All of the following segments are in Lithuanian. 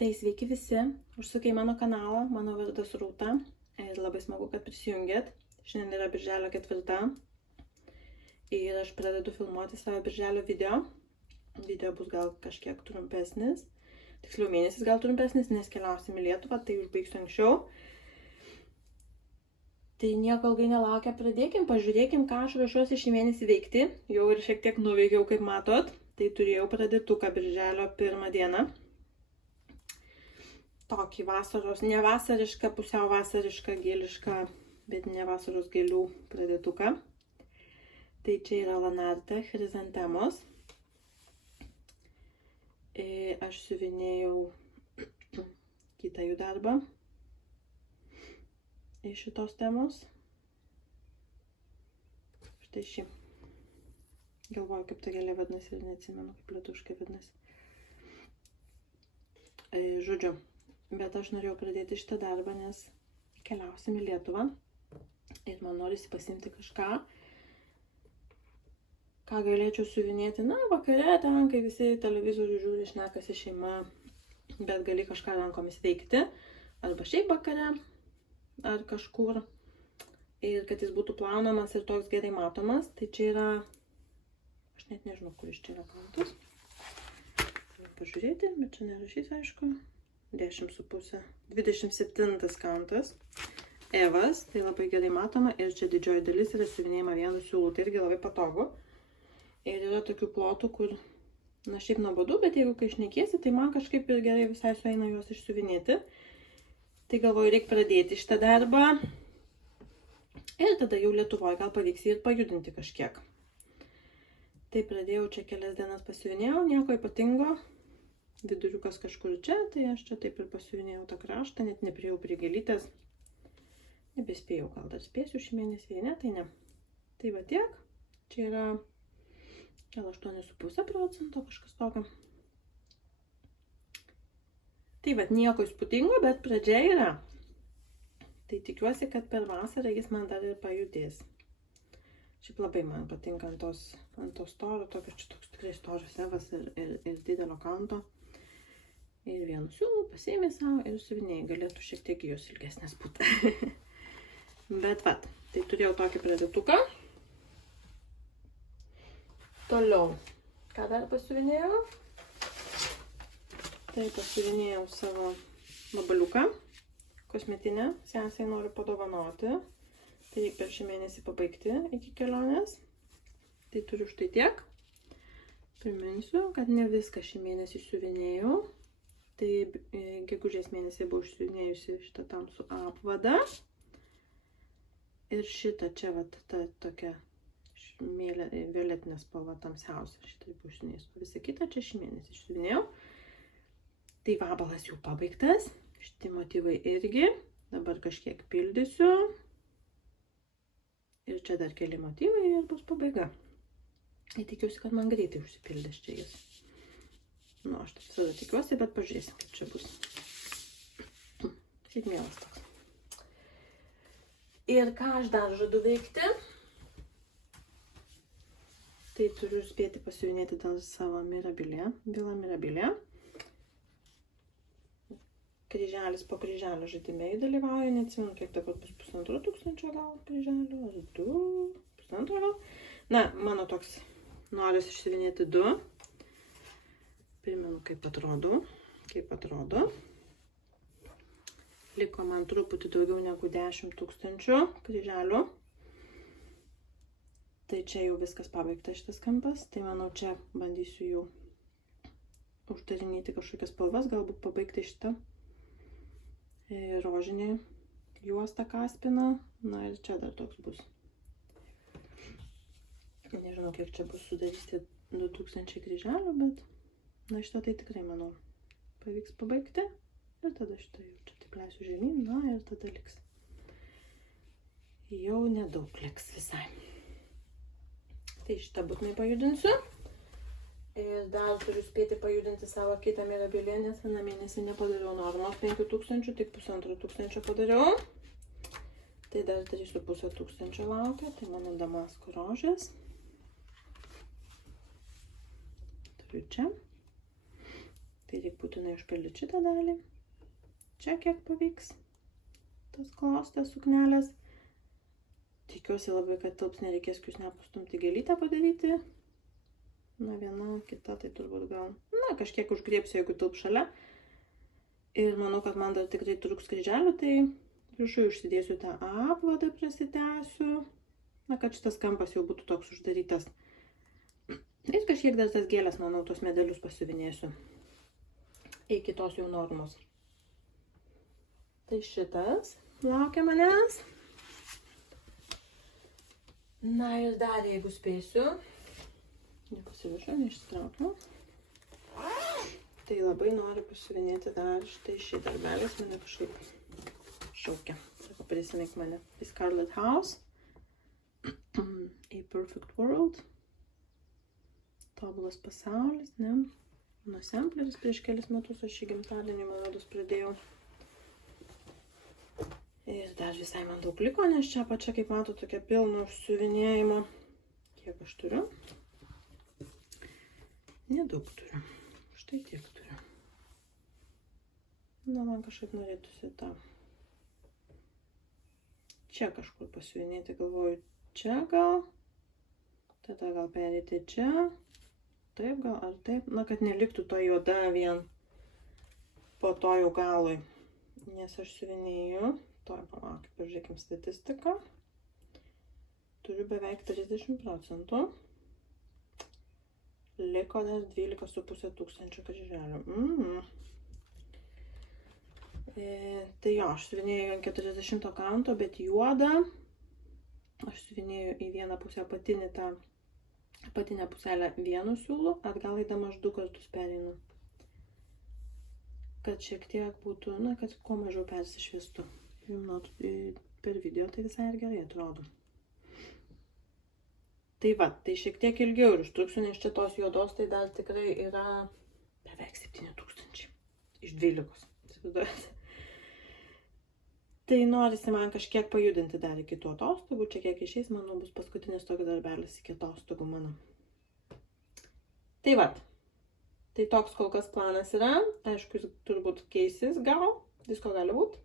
Tai sveiki visi, užsukę į mano kanalą, mano vardas Rūta ir labai smagu, kad prisijungėt. Šiandien yra birželio 4 ir aš pradedu filmuoti savo birželio video. Video bus gal kažkiek trumpesnis, tiksliau mėnesis gal trumpesnis, nes keliausim į Lietuvą, tai užbaigsiu anksčiau. Tai nieko ilgai nelaukia, pradėkim, pažiūrėkim, ką aš ruošiuosi šį mėnesį veikti. Jau ir šiek tiek nuveikiau, kaip matot, tai turėjau pradėtuką birželio 1 dieną. Tokį vasaros, ne vasarišką, pusiau vasarišką, gėlišką, bet ne vasaros gėlių pradėtuką. Tai čia yra Lanarte chrizantemos. Aš siuvinėjau kitą jų darbą iš šitos temos. Štai šį. Galvoju, kaip ta gėlė vadinasi ir neatsimenu, kaip lietuviškai vadinasi. Žodžiu. Bet aš norėjau pradėti šitą darbą, nes keliausim į Lietuvą ir man norisi pasiimti kažką, ką galėčiau siuvinėti, vakare ten, kai visi televizorių žiūri, šnekasi šeima, bet gali kažką rankomis veikti, arba šiaip vakare, ar kažkur, ir kad jis būtų plaunamas ir toks gerai matomas. Tai čia yra, aš net nežinau, kuris čia yra kantas, pažiūrėti, bet čia nerašys, aišku. 10,5, 27 kantas, Evas, tai labai gerai matoma ir čia didžioji dalis yra siuvinėjama vienu siūlu, tai irgi labai patogu. Ir yra tokių plotų, kur, šiaip nuobodu, bet jeigu kai šnekėsi, tai man kažkaip ir gerai visai sueina juos išsiuvinėti. Tai galvoju, reikia pradėti šitą darbą ir tada jau Lietuvoje gal pavyks ir pajudinti kažkiek. Tai pradėjau čia kelias dienas pasiuvinėjau, nieko ypatingo. Viduriukas kažkur čia, tai aš čia taip ir pasiuvinėjau tą kraštą, net nepriejau prie gėlytės. Nebespėjau, gal dar spėsiu šį mėnesį, ne, tai ne. Tai va tiek, čia yra gal 8,5%, kažkas tokio. Tai va, nieko įspūdingo, bet pradžia yra. Tai tikiuosi, kad per vasarą jis man dar ir pajudės. Šiaip labai man patinka ant to storo, čia toks tikrai storas Evas ir didelio kanto. Ir vienu siūlu pasiėmė savo ir siuvinėjai, galėtų šiek tiek jos ilgesnės būti. Bet vat, tai turėjau tokį pradėtuką. Toliau, ką dar pasiuvinėjau? Tai pasiuvinėjau savo vabaliuką, kosmetinę, sesai noriu padovanoti. Tai per šį mėnesį pabaigti iki kelionės. Tai turiu štai tiek. Priminsiu, kad ne viską šį mėnesį siuvinėjau. Tai gegužės mėnesį buvau išsiuvinėjusi šitą tamsų apvadą. Ir šitą čia va ta tokia violetinė spalva tamsiausia. Šitą buvau išsiuvinėjusi. Visą kitą čia šį mėnesį išsiuvinėjau. Tai vabalas jau pabaigtas. Šitie motyvai irgi. Dabar kažkiek pildysiu. Ir čia dar keli motyvai ir bus pabaiga. Tai tikiuosi, kad man greitai užsipildys čia jis. Aš taip visada tikiuosi, bet pažiūrėsim, kaip čia bus. Šiaip mielas toks. Ir ką aš dar žadu veikti? Tai turiu spėti pasiuvinėti dar savo Mirabilie, Vila Mirabilie. Kryželis po kryželio žaidime dalyvauja, neatsimenu, kiek dabar bus 1,5 gal kryželio, ar 2,5 gal. Mano toks noris išsiuvinėti 2. Primenu, kaip atrodo. Liko man truputį daugiau negu 10,000 kryželių. Tai čia jau viskas pabaigta šitas kampas. Tai manau, čia bandysiu jau uždarinėti kažkokias spalvas, galbūt pabaigti šitą rožinį juostą kaspiną. Ir čia dar toks bus. Nežinau, kiek čia bus sudaryti 2000 kryželių, bet šitą tai tikrai, manau, pavyks pabaigti. Ir tada šitą jau čia taip leisiu žemyn, ir tada liks. Jau nedaug liks visai. Tai šitą būtinai pajudinsiu. Ir dar turiu spėti pajudinti savo kitą Mirabilie, nes vieną mėnesį nepadariau normos 5,000, tik 1,5 padariau. Tai dar 3,5 laukia, tai mano damasko rožės. Turiu čia. Tai reikia būtinai užpildyti šitą dalį. Čia kiek pavyks tas klostės suknelės. Tikiuosi labai, kad tilps, nereikės kiusne pastumti gėlytę padaryti. Na, viena, kita, tai turbūt gal, na, kažkiek užgriepsiu, jeigu tilps šalia. Ir manau, kad man dar tikrai trūks kryželių, tai viršui užsidėsiu tą apvadą, prasitęsiu. Na, kad šitas kampas jau būtų toks uždarytas. Ir kažkiek dar tas gėlės, manau, tos medelius pasiuvinėsiu. Iki tos jau normos. Tai šitas laukia manęs. Na ir dar, jeigu spėsiu, nepasiviršiu, neišsitraukiu. Tai labai noriu pasiuvinėti dar štai šį darbelis, mane kažkaip šaukia. Sako, prisimink mane. The Scarlet House. A Perfect World. Tobulas pasaulis, ne? Mano sampleris prieš kelis metus aš šį gimtadienį, man rodos, pradėjau. Ir dar visai man daug liko, nes čia pačia, kaip matau, tokia pilna užsiuvinėjimo. Kiek aš turiu? Nedaug turiu. Štai tiek turiu. Na, man kažkaip norėtųsi tą. Čia kažkur pasiuvinėti, galvoju, čia gal. Tada gal perėti čia. Taip gal, ar taip? Na, kad neliktų to juoda vien po to jau galui. Nes aš siuvinėju. Toj, palaukit, pažiūrėkim statistiką. Turiu beveik 30%. Liko dar 12,5 tūkstančių kryželių. Tai jo, aš siuvinėju ant 40 kanto, bet juodą. Aš siuvinėju į vieną pusę apatinę puselę vienu siūlu, atgal eidama aš 2 kartus pereinu. Kad šiek tiek būtų, na, kad kuo mažiau persišviestų. Per video tai visai ir gerai atrodo. Tai va, tai šiek tiek ilgiau ir užtruksiu, nes čia tos juodos tai dar tikrai yra beveik 7,000 iš 12. Tai norisi man kažkiek pajudinti dar iki tų atostogų. Čia kiek išeis, manau, bus paskutinis toks darbelis iki atostogų mano. Tai va. Tai toks kol kas planas yra. Aišku, jis turbūt keisis gal. Visko gali būti.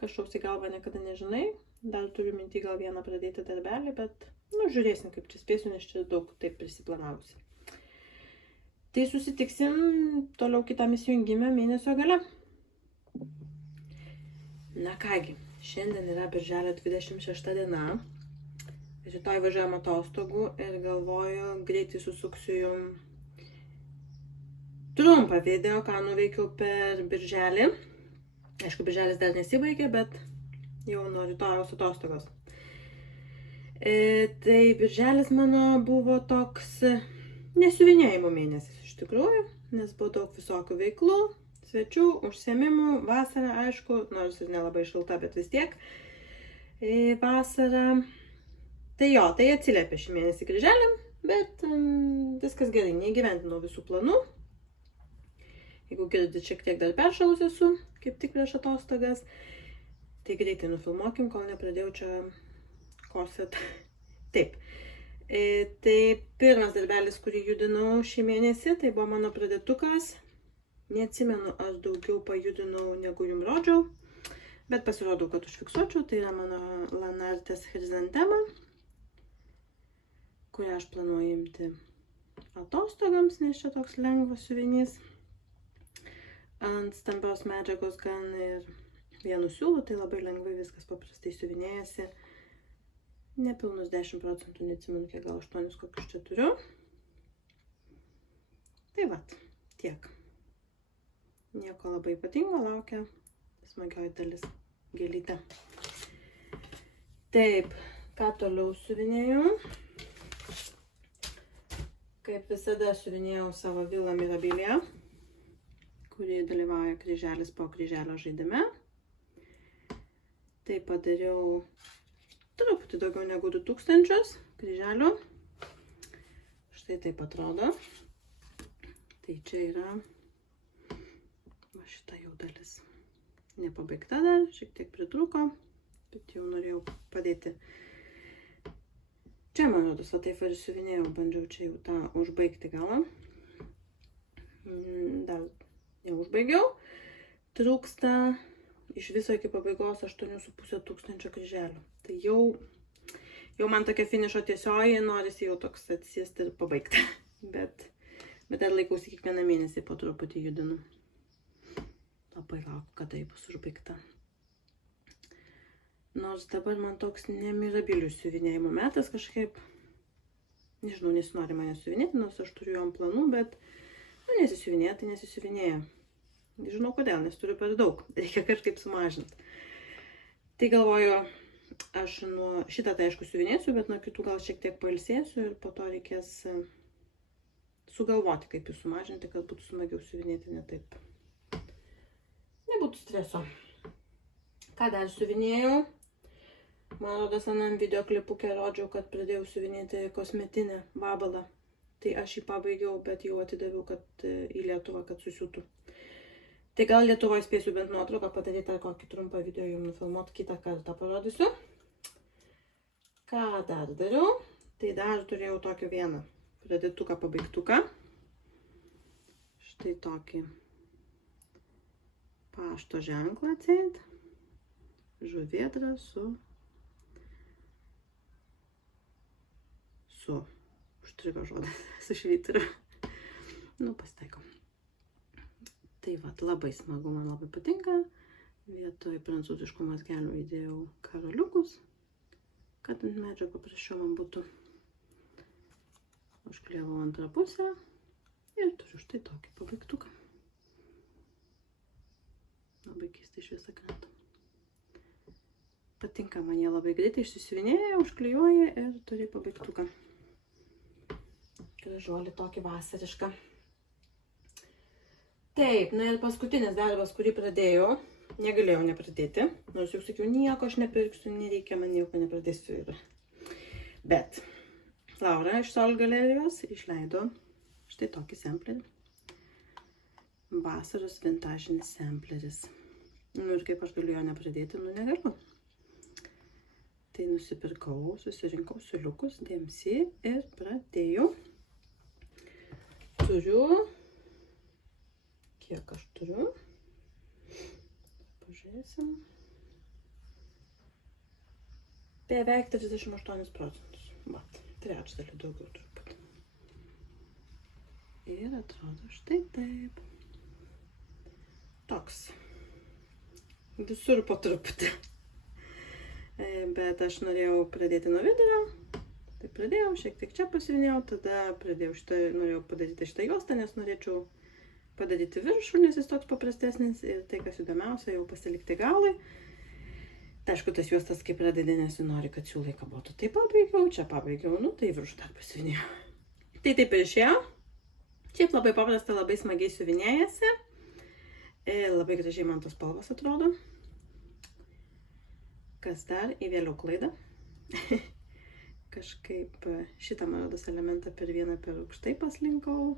Kažkoks į galvą niekada nežinai. Dar turiu mintį gal vieną pradėti darbelį, bet, nu, žiūrėsim, kaip čia spėsiu, nes čia daug taip prisiplanavusi. Tai susitiksim toliau kitam įsijungime mėnesio gale. Na kągi, šiandien yra birželio 26 diena. Rytoj važiuojam atostogų ir galvoju, greitai susuksiu jums trumpą video, ką nuveikiau per birželį. Aišku, birželis dar nesibaigė, bet jau nuo rytojaus atostogos. Tai birželis mano buvo toks nesiuvinėjimo mėnesis iš tikrųjų, nes buvo daug visokių veiklų. Svečių, užsiėmimų, vasara, aišku, nors ir nelabai šilta, bet vis tiek vasara. Tai jo, tai atsiliepė šį mėnesį kryželiam, bet viskas gerai, neįgyvendinau visų planų. Jeigu girdit, šiek tiek dar peršalus esu, kaip tik prieš atostogas, tai greitai nufilmuokim, kol nepradėjau čia kosėt. Taip. Tai pirmas darbelis, kurį judinau šį mėnesį, tai buvo mano pradėtukas. Neatsimenu, aš daugiau pajudinau, negu jums rodžiau, bet pasirodau, kad užfiksuočiau. Tai yra mano Lanartės chrizantema, kurią aš planuoju imti atostogams, nes čia toks lengvas siuvinys. Ant stambios medžiagos gan ir vienu siūlu, tai labai lengvai viskas paprastai siuvinėjasi. Nepilnus 10%, neatsimenu, kiek gal 8 kokius čia turiu. Tai vat, tiek. Nieko labai ypatingo, laukia smagioji dalis gėlytė. Taip, ką toliau siuvinėjau? Kaip visada siuvinėjau savo Villa Mirabilia, kuri dalyvauja kryželis po kryželio žaidime. Tai padariau truputį daugiau negu 2000 kryželių. Štai taip atrodo. Tai čia yra šita jau dalis nepabaigta dar, šiek tiek pritrūko, bet jau norėjau padėti. Čia, man rodos, va taip ir siuvinėjau, bandžiau čia jau tą užbaigti galą. Dar užbaigiau. Trūksta iš viso iki pabaigos 8,5 tūkstančio kryželių. Tai jau man tokia finišo tiesioji, norisi jau toks atsisėsti ir pabaigti. Bet dar laikausi kiekvieną mėnesį po truputį judinu. Labai laukiu, kada tai bus užbaigta. Nors dabar man toks nemirabilių siuvinėjimo metas kažkaip, nežinau, nesinori mane siuvinėti, nors aš turiu jom planų, bet nesisiuvinėja, tai nesisiuvinėja. Nežinau kodėl, nes turiu per daug, reikia kažkaip sumažinti. Tai galvoju, aš nuo šitą tai aišku siuvinėsiu, bet nuo kitų gal šiek tiek pailsėsiu ir po to reikės sugalvoti, kaip jį sumažinti, kad būtų smagiau siuvinėti, ne taip. Nebūtų streso. Ką dar siuvinėjau? Man rodos, anam videoklipuke rodžiau, kad pradėjau siuvinėti kosmetinę vabalą. Tai aš jį pabaigiau, bet jau atidaviau į Lietuvą, kad susiūtų. Tai gal Lietuvoje spėsiu bent nuotrauką padaryti ar kokį trumpą video jums nufilmuoti, kitą kartą parodysiu. Ką dar dariau? Tai dar turėjau tokį vieną pradėtuką, pabaigtuką. Štai tokį pašto ženklą atseit. Žuvėdra su užtrigo žodis, su švyturiu. Nu, pasitaiko. Tai vat, labai smagu, man labai patinka. Vietoj prancūziškų mazgelių įdėjau karoliukus, kad ant medžio paprasčiau man būtų. Užklijavau antrą pusę ir turiu štai tokį pabaigtuką. Labai keistai šviesa krenta. Patinka man jie labai greitai išsisiuvinėja, užklijuoja ir turi pabaigtuką. Gražuolį tokį vasarišką. Taip, na ir paskutinis darbas, kurį pradėjau, negalėjau nepradėti. Nors jau sakiau, nieko aš nepirksiu, nereikia, man nieko nepradėsiu. Bet Laura iš Sol galerijos išleido štai tokį samplerį. Vasaros vintažinis sampleris. Nu ir kaip aš galiu jo nepradėti, nu negaliu. Tai nusipirkau, susirinkau siūliukus, DMC ir pradėjau. Turiu, kiek aš turiu, pažiūrėsim, beveik 38%, vat, trečdalį daugiau turbūt. Ir atrodo štai taip. Toks, visur po truputį. Bet aš norėjau pradėti nuo vidurio. Tai pradėjau, šiek tiek čia pasivinėjau, tada norėjau padaryti šitą juostą, nes norėčiau padaryti viršų, nes jis toks paprastesnis ir tai, kas įdomiausia, jau pasilikti galai. Tai aišku, tas juostas kaip pradedi, nes nori, kad siūlai kabotų. Tai pabaigiau, čia pabaigiau, nu tai viršų dar pasivinėjau. Tai taip ir išėjo. Šiaip labai paprasta, labai smagiai siuvinėjasi. Labai gražiai man tos spalvos atrodo. Kas dar? Įvėliau klaidą. Kažkaip šitą, man rodos, elementą per vieną per aukštai paslinkau.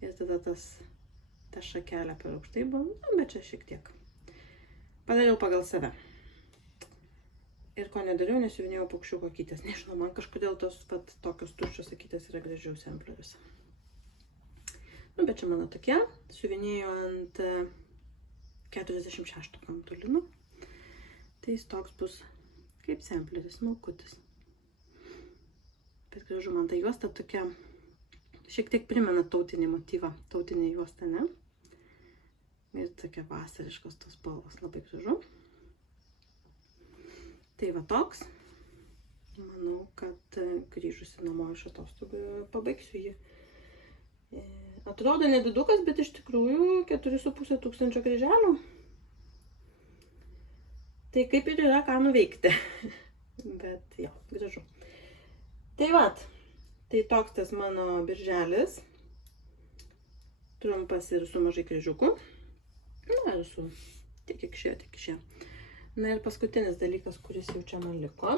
Ir tada ta šakelė per aukštai buvo, nu, bet čia šiek tiek. Padariau pagal save. Ir ko nedariau, nesiuvinėjau paukščiuko akytės. Nežinau, man kažkodėl tos tokios tuščios akytės yra gražiau sampleriuose. Nu, bet čia mano tokie. Siuvinėjau ant 46 kamtulino. Tai jis toks bus kaip sampleris, smulkutis. Bet gražu, man ta juosta tokia, šiek tiek primena tautinį motyvą, tautinį juostą, ne? Ir tokia vasariškos tos spalvos, labai gražu. Tai va toks. Manau, kad grįžusi namo iš atostogų pabaigsiu jį. Atrodo nedidukas, bet iš tikrųjų 4,5 tūkstančio kryželių. Tai kaip ir yra ką nuveikti. Bet jo, gražu. Tai vat, tai toks tas mano birželis. Trumpas ir su mažai kryžiukų. Na ir su tiek išėjo. Na ir paskutinis dalykas, kuris jau čia man liko.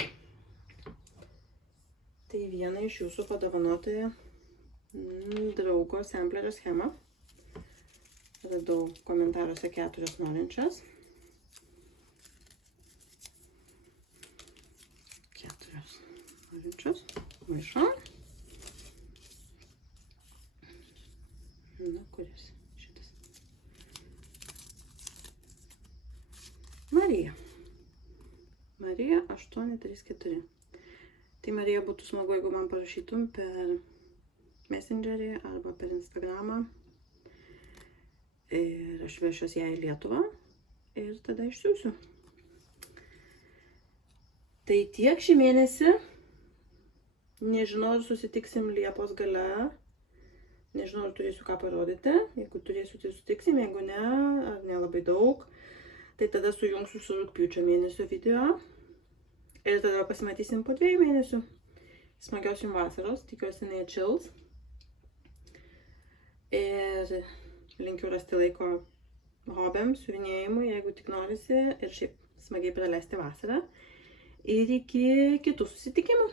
Tai viena iš jūsų padovanoti draugo samplerio schemą. Radau komentaruose 4 norinčias. 4 norinčios. Maišo. Na, kuris? Šitas. Marija. Marija 834. Tai Marija būtų smagu, jeigu man parašytum per Messengerį arba per Instagramą. Ir aš vešiuos ją į Lietuvą ir tada išsiųsiu. Tai tiek šį mėnesį. Nežinau, ar susitiksim Liepos gale. Nežinau, ar turėsiu ką parodyti. Jeigu turėsiu, tai sutiksim. Jeigu ne, ar nelabai daug, tai tada sujungsiu su rugpjūčio mėnesio video. Ir tada pasimatysim po 2 mėnesių. Smagios jums vasaros. Tikiuosi, neatšils. Ir linkiu rasti laiko hobiams, siuvinėjimui, jeigu tik norisi. Ir šiaip smagiai praleisti vasarą. Ir iki kitų susitikimų.